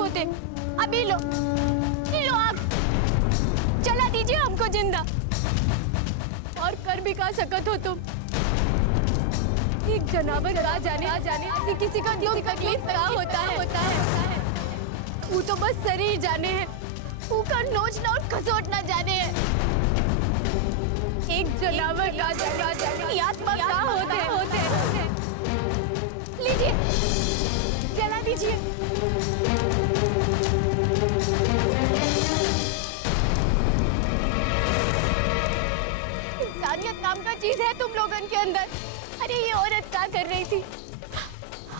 पोते, अभी लो आग, जला दीजिए हमको जिंदा। और कर भी का सकत हो तुम? एक जनावर का जाने किसी का दुख तकलीफ क्या होता है। वो तो बस शरीर जाने है, वो का नोचना और खसोटना जाने है। एक जनावर का जाने आत्मा क्या होते हैं। लीजिए, जला दीजिए। इंसानियत नाम का चीज है तुम लोगों के अंदर। अरे ये औरत क्या कर रही थी?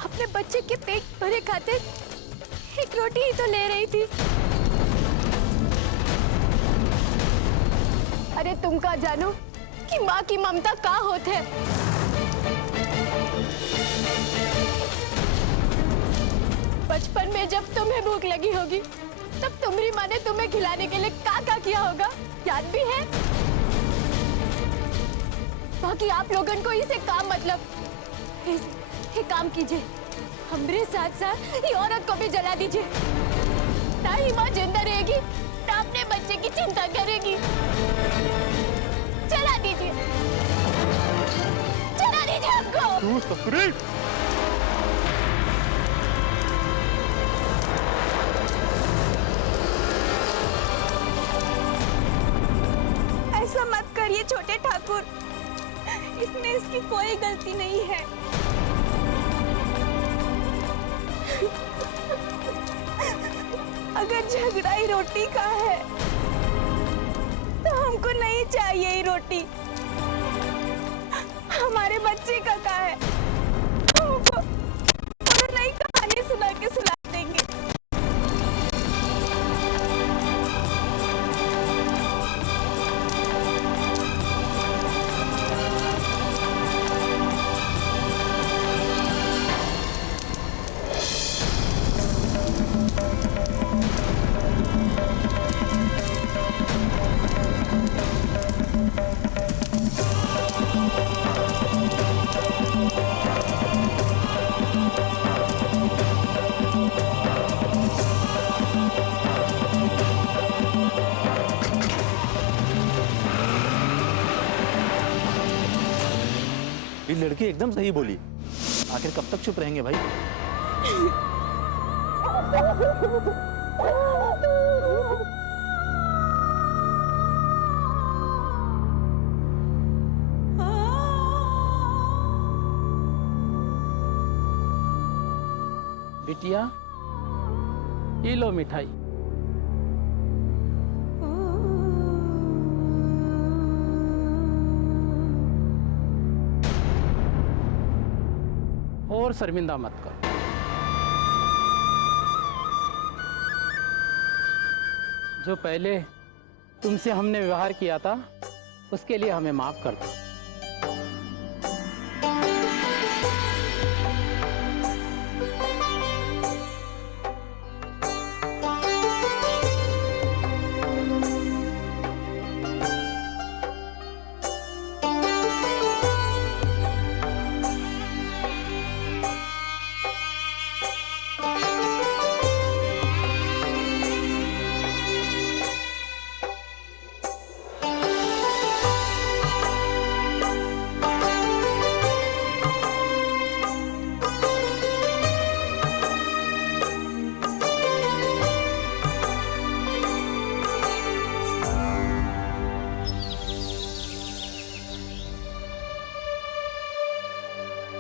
अपने बच्चे के पेट भरे खातिर एक रोटी ही तो ले रही थी। अरे तुम का जानो कि माँ की ममता क्या होते है? बचपन में जब तुम्हें भूख लगी होगी तब तुम्हारी माँ ने तुम्हें खिलाने के लिए क्या किया होगा, याद भी है? बाकी आप लोगों को इसे काम मतलब, ये काम कीजिए, हमारे साथ साथ ये औरत को भी जला दीजिए। ना ही माँ जिंदा रहेगी, ना अपने बच्चे की चिंता करेगी। जला दीजिए हमको। ऐसा मत करिए छोटे ठाकुर, इसमें इसकी कोई गलती नहीं है। अगर झगड़ा ही रोटी का है तो हमको नहीं चाहिए ये रोटी। हमारे बच्चे का है, हमको अगर नहीं कहानी सुना के सुला देंगे। ये लड़की एकदम सही बोली। आखिर कब तक चुप रहेंगे भाई? बिटिया, ये लो मिठाई। और शर्मिंदा मत करो। जो पहले तुमसे हमने व्यवहार किया था उसके लिए हमें माफ कर दो।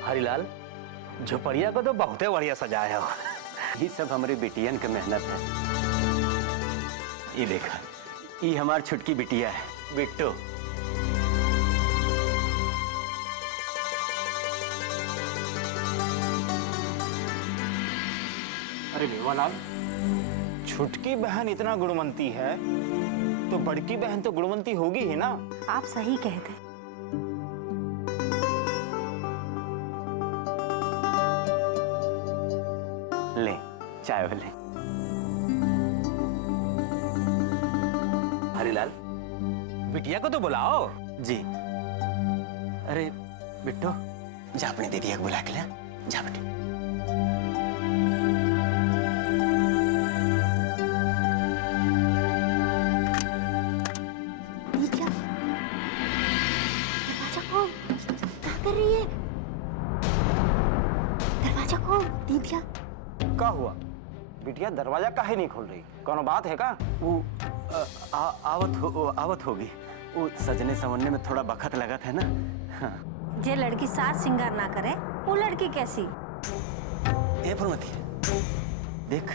हरिलाल, झोपड़िया को तो बहुत बढ़िया सजाया हो। ये सब हमारी बिटियन के मेहनत है। ये देखा, ये हमारी छुटकी बिटिया है, बिट्टू। अरे मेवालाल, छुटकी बहन इतना गुणवंती है तो बड़की बहन तो गुणवंती होगी ही ना। आप सही कहते। ले चाय ले। हरिलाल, बिटिया को तो बुलाओ। जी। अरे बिट्टू, जा अपनी दीदी को बुला के ले। जा बेटी। दिया। क्या हुआ बिटिया, दरवाजा काहे नहीं खोल रही? कोनो बात है का? वो आवत होगी। वो सजने संवरने में थोड़ा वक्त लगा था ना। हाँ। जे लड़की साज श्रृंगार ना करे वो लड़की कैसी? ए फुलमती, देख।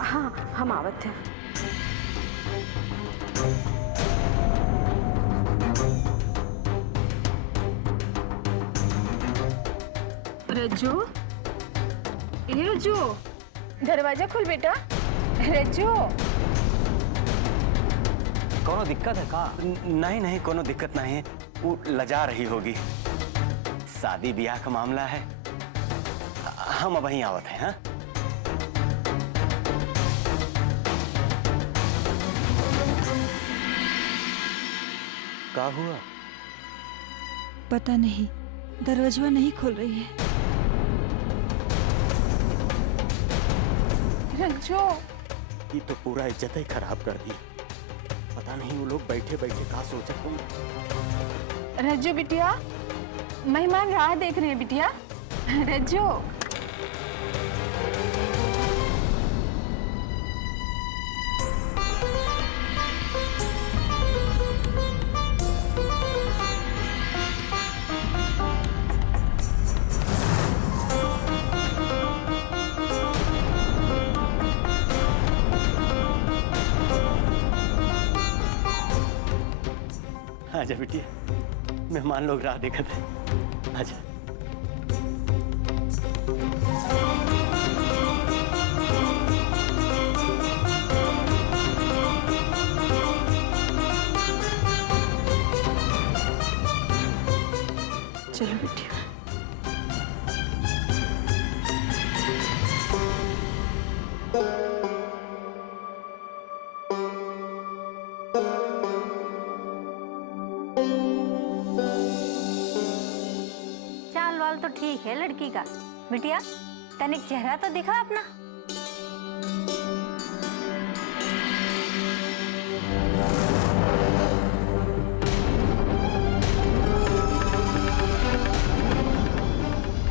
हाँ हम आवत थे। रज्जू, ए रज्जू, दरवाजा खोल बेटा। रज्जू, कोनो दिक्कत है का? नहीं, कोनो दिक्कत नहीं है। वो लजा रही होगी, शादी ब्याह का मामला है। हम अब वहीं आवत हैं। हाँ, क्या हुआ? पता नहीं, दरवाजा नहीं खोल रही है। रज्जू, ये तो पूरा इज्जत ही खराब कर दी। पता नहीं वो लोग बैठे बैठे कहाँ सोचत होंगे। रज्जू बिटिया, मेहमान राह देख रहे हैं बिटिया। रज्जू, आजा बिटिया, मेहमान लोग राह देखत हैं। आजा। चलो बिटिया। चाल वाल तो ठीक है लड़की का। बिटिया तनिक चेहरा तो दिखा अपना।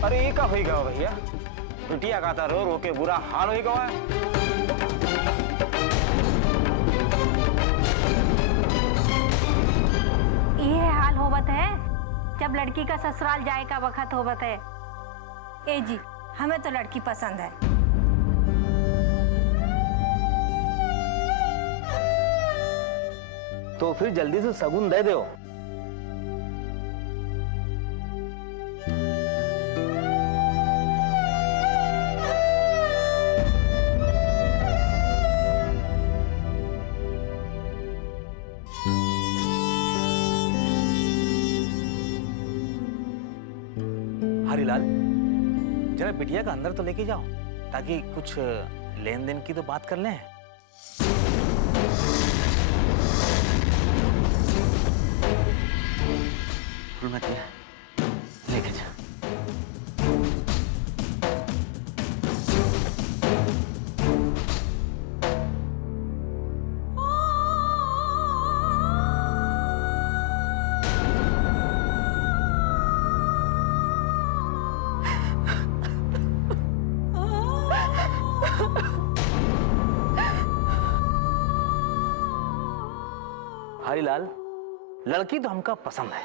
अरे ये का होई गवा भैया? बिटिया का तो रो रो के बुरा हाल होई गवा। ये हाल होवत है जब लड़की का ससुराल जाए का वक्त होवत है। ए जी, हमें तो लड़की पसंद है। तो फिर जल्दी से सगुन दे दो। हरीलाल, जरा बिटिया का अंदर तो लेके जाओ, ताकि कुछ लेन देन की तो बात कर लें। फुलमतिया, लेके जा। हरीलाल, लड़की तो हमका पसंद है,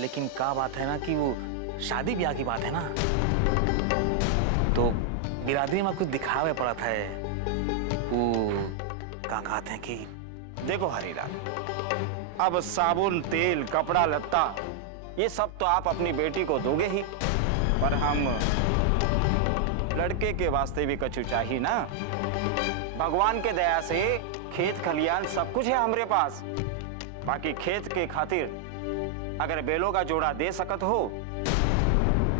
लेकिन क्या बात है ना कि वो शादी ब्याह की बात है ना, तो बिरादरी में कुछ दिखावे पड़ा था। वो क्या कहते हैं कि देखो हरीलाल, अब साबुन, तेल, कपड़ा लत्ता ये सब तो आप अपनी बेटी को दोगे ही, पर हम लड़के के वास्ते भी कछु चाहिए ना। भगवान के दया से खेत खलियान सब कुछ है हमारे पास। बाकी खेत के खातिर अगर बेलों का जोड़ा दे सकत हो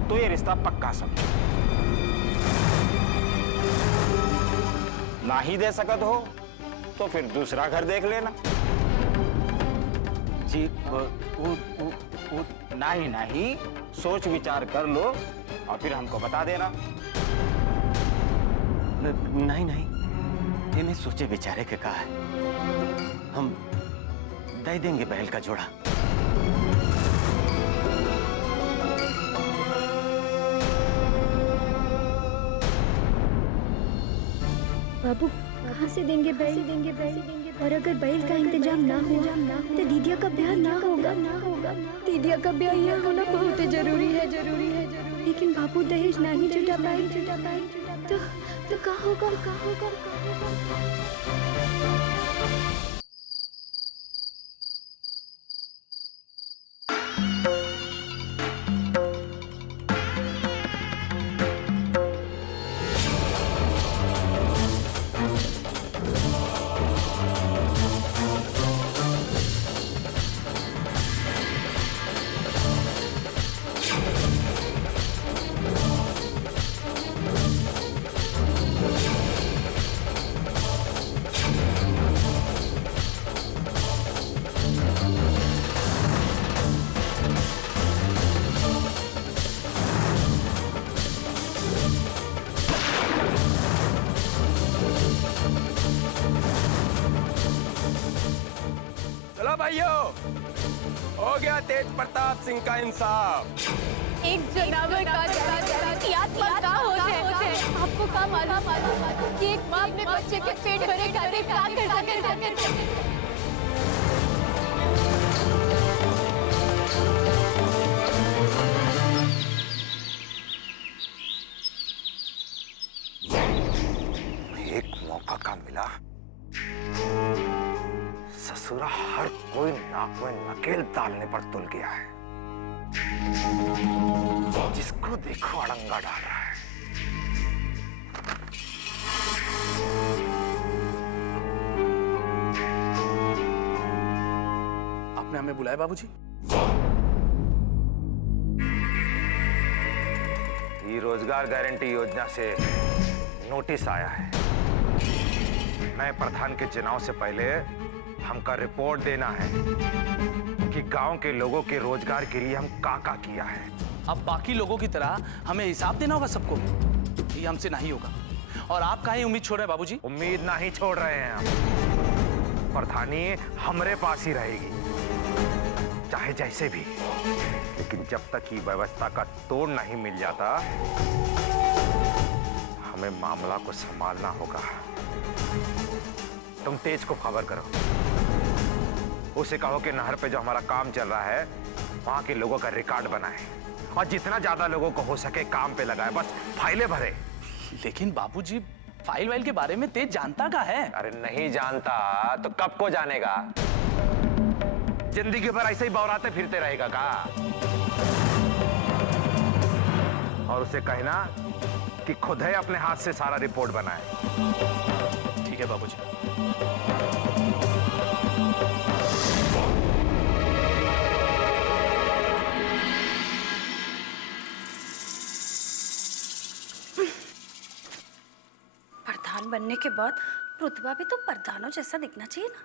तो ये रिश्ता पक्का समझो। ना ही दे सकत हो तो फिर दूसरा घर देख लेना। जी नहीं नहीं, सोच विचार कर लो और फिर हमको बता देना। नहीं नहीं, ये नहीं सोचे बेचारे के कहा है। हम दे देंगे बैल का जोड़ा। बाबू कहाँ से देंगे बैल? और अगर बैल का इंतजाम ना हुआ तो दीदिया का ब्याह ना होगा। दीदिया का ब्याह यहाँ होना बहुत जरूरी है। लेकिन बाबू दहेज नहीं जुटा पाए तो क्या होगा? चलो भाइयों, हो गया तेज प्रताप सिंह का इंसाफ। एक जनावर का याद पर का होते हैं। आपको क्या मालूम कि एक माँ अपने बच्चे के पेट भरे खातिर क्या कर सकती? एक मौका का मिला, ससुरा हर कोई नाक में नकेल डालने पर तुल गया है। जिसको देखो अड़ंगा डाल रहा है। आपने हमें बुलाया बाबूजी? ये रोजगार गारंटी योजना से नोटिस आया है। नए प्रधान के चुनाव से पहले हमका रिपोर्ट देना है कि गांव के लोगों के रोजगार के लिए हम का किया है। अब बाकी लोगों की तरह हमें हिसाब देना होगा सबको? ये हमसे नहीं होगा। और आप काहे उम्मीद छोड़ रहे हैं बाबूजी? उम्मीद नहीं छोड़ रहे हैं हम। प्रधानी हमरे पास ही रहेगी, चाहे जैसे भी। लेकिन जब तक ये व्यवस्था का तोड़ नहीं मिल जाता, हमें मामला को संभालना होगा। तुम तेज को खबर करो, उसे कहो कि नहर पे जो हमारा काम चल रहा है वहां के लोगों का रिकॉर्ड बनाए और जितना ज्यादा लोगों को हो सके काम पे लगाए, बस फाइलें भरे। लेकिन बाबूजी, फाइल वाइल के बारे में तेज जानता का है? अरे नहीं जानता तो कब को जानेगा? जिंदगी भर ऐसे ही बौराते फिरते रहेगा का? और उसे कहना कि खुद है अपने हाथ से सारा रिपोर्ट बनाए। ठीक है बाबूजी। प्रधान बनने के बाद रुतबा भी तो प्रधानों जैसा दिखना चाहिए ना।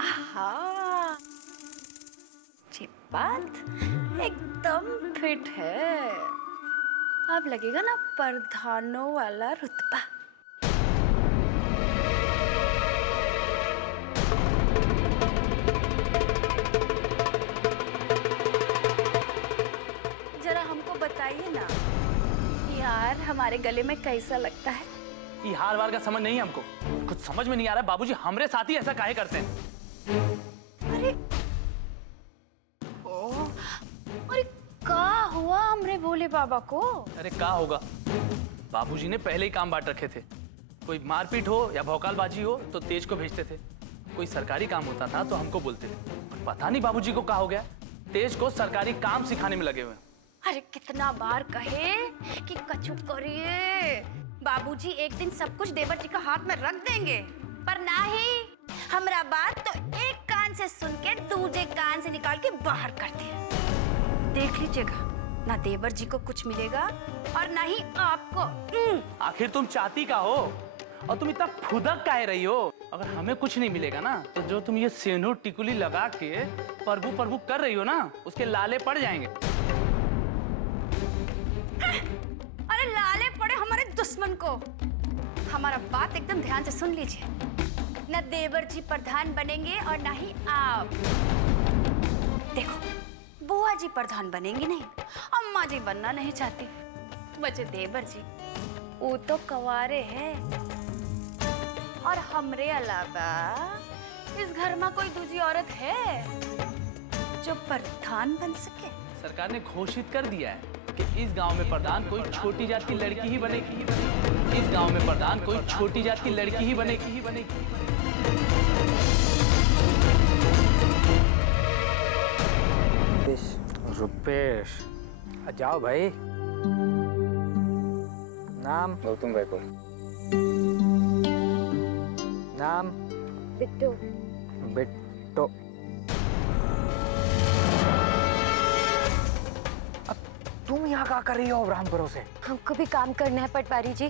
आहा, ये बात एकदम फिट है। अब लगेगा ना प्रधानों वाला रुतबा। जरा हमको बताइए ना यार, हमारे गले में कैसा लगता है? ये हार वार का समझ नहीं है हमको। कुछ समझ में नहीं आ रहा है बाबूजी, हमरे साथ ही ऐसा काहे करते हैं? अरे अरे क्या हुआ हमरे भोले बाबा को? अरे क्या होगा, बाबूजी ने पहले ही काम बांट रखे थे। कोई मारपीट हो या भौकालबाजी हो तो तेज को भेजते थे। कोई सरकारी काम होता था तो हमको बोलते थे। पता नहीं बाबूजी को क्या हो गया, तेज को सरकारी काम सिखाने में लगे हुए। अरे कितना बार कहे कि कछु करिए, बाबूजी एक दिन सब कुछ देवर जी का हाथ में रख देंगे, पर नहीं, हमरा बात तो एक कान से सुन के दूसरे कान से निकाल के बाहर कर दिया। देख लीजिएगा, ना देवर जी को कुछ मिलेगा और ना ही आपको। आखिर तुम चाहती का हो और तुम इतना फुदक काहे रही हो? अगर हमें कुछ नहीं मिलेगा ना तो जो तुम ये सेनूर टिकुली लगा के प्रभु प्रभु कर रही हो ना, उसके लाले पड़ जाएंगे। अरे लाले पड़े हमारे दुश्मन को। हमारा बात एकदम ध्यान से सुन लीजिए, न देवर जी प्रधान बनेंगे और न ही आप। देखो, बुआ जी प्रधान बनेंगी नहीं, अम्मा जी बनना नहीं चाहती, बचे देवर जी, वो तो कवारे हैं और हमरे अलावा इस घर में कोई दूसरी औरत है जो प्रधान बन सके। सरकार ने घोषित कर दिया है कि इस गांव में प्रधान कोई छोटी जात की लड़की ही बनेगी। इस गांव में प्रधान कोई छोटी जात की लड़की ही बनेगी। रुपेश, जाओ भाई। नाम? गौतम गायकवाड़। नाम? बिट्टू। बिट्टो। अब तुम यहाँ क्या कर रही हो रामपुरों से? हमको भी काम करना है पटवारी जी।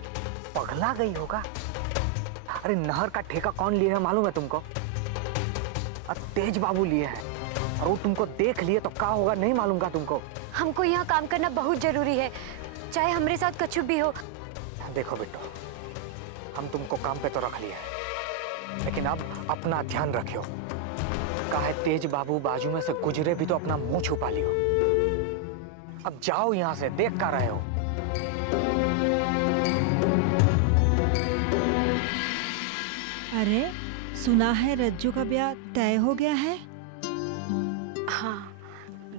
पगला गई होगा। अरे नहर का ठेका कौन लिए है मालूम है तुमको? तेज बाबू लिए हैं और वो तुमको देख लिए तो क्या होगा नहीं मालूम का तुमको? हमको यहाँ काम करना बहुत जरूरी है, चाहे हमारे साथ कछु भी हो। देखो बिट्टू, हम तुमको काम पे तो रख लिए हैं, लेकिन अब अपना ध्यान रखियो। काहे तेज बाबू बाजू में से गुजरे भी तो अपना मुंह छुपा लियो। अब जाओ यहाँ से, देख कर रहे हो। अरे सुना है रज्जू का ब्याह तय हो गया है? हाँ,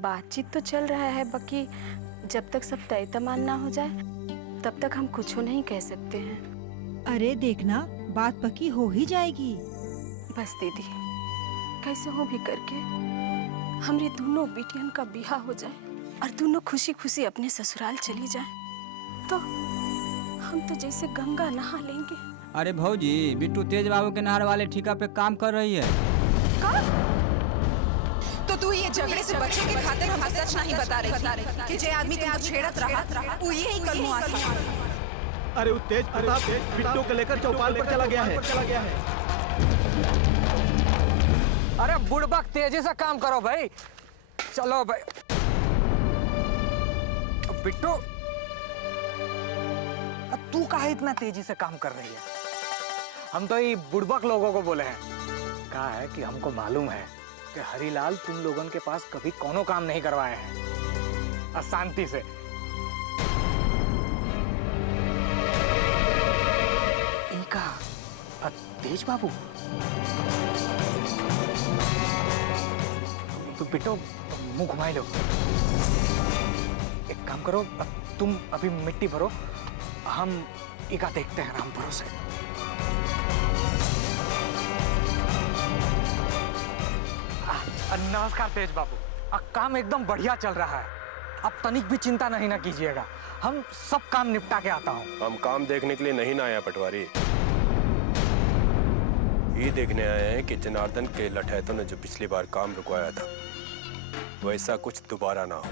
बातचीत तो चल रहा है, बाकी जब तक सब तय तमाम ना हो जाए तब तक हम कुछ नहीं कह सकते हैं। अरे देखना, बात पक्की हो ही जाएगी। बस दीदी, कैसे हो भी करके हमारे दोनों बेटियन का ब्याह हो जाए और दोनों खुशी खुशी अपने ससुराल चली जाए तो हम तो जैसे गंगा नहा लेंगे। अरे भौजी, बिट्टू तेज बाबू के नहर वाले ठेका पे काम कर रही है। तो तू ये झगड़े से बचने के खातिर हमें सच नहीं बता रही थी कि जे आदमी तुमको छेड़त रहा वो यही कलमुआ था। अरे वो तेज प्रताप बिट्टू को लेकर चौपाल पर चला गया है। अरे बुड़बक, तेजी से काम करो भाई। चलो भाई। बिट्टू, अब तू काहे इतना तेजी से काम कर रही है? हम तो ये बुड़बक लोगों को बोले हैं। कहा है कि हमको मालूम है कि हरीलाल तुम लोगों के पास कभी कोनो काम नहीं करवाए हैं अशांति से। इनका तेज बाबू तो बिट्टो मुंह घुमाए लो। एक काम करो, तुम अभी मिट्टी भरो, हम इका देखते हैं रामपुरों से। नमस्कार तेज बाबू, काम एकदम बढ़िया चल रहा है। अब तनिक भी चिंता नहीं ना कीजिएगा, हम सब काम निपटा के आता हूँ। हम काम देखने के लिए नहीं ना आए पटवारी, ये देखने आए हैं कि जनार्दन के लठैतों ने जो पिछली बार काम रुकवाया था वैसा कुछ दोबारा ना हो।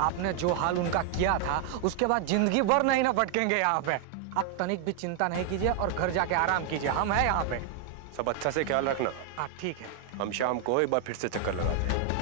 आपने जो हाल उनका किया था उसके बाद जिंदगी भर नहीं ना भटकेंगे यहाँ पे। आप तनिक भी चिंता नहीं कीजिए और घर जाके आराम कीजिए, हम हैं यहाँ पे। सब अच्छा से ख्याल रखना। हाँ ठीक है। हम शाम को एक बार फिर से चक्कर लगाते हैं।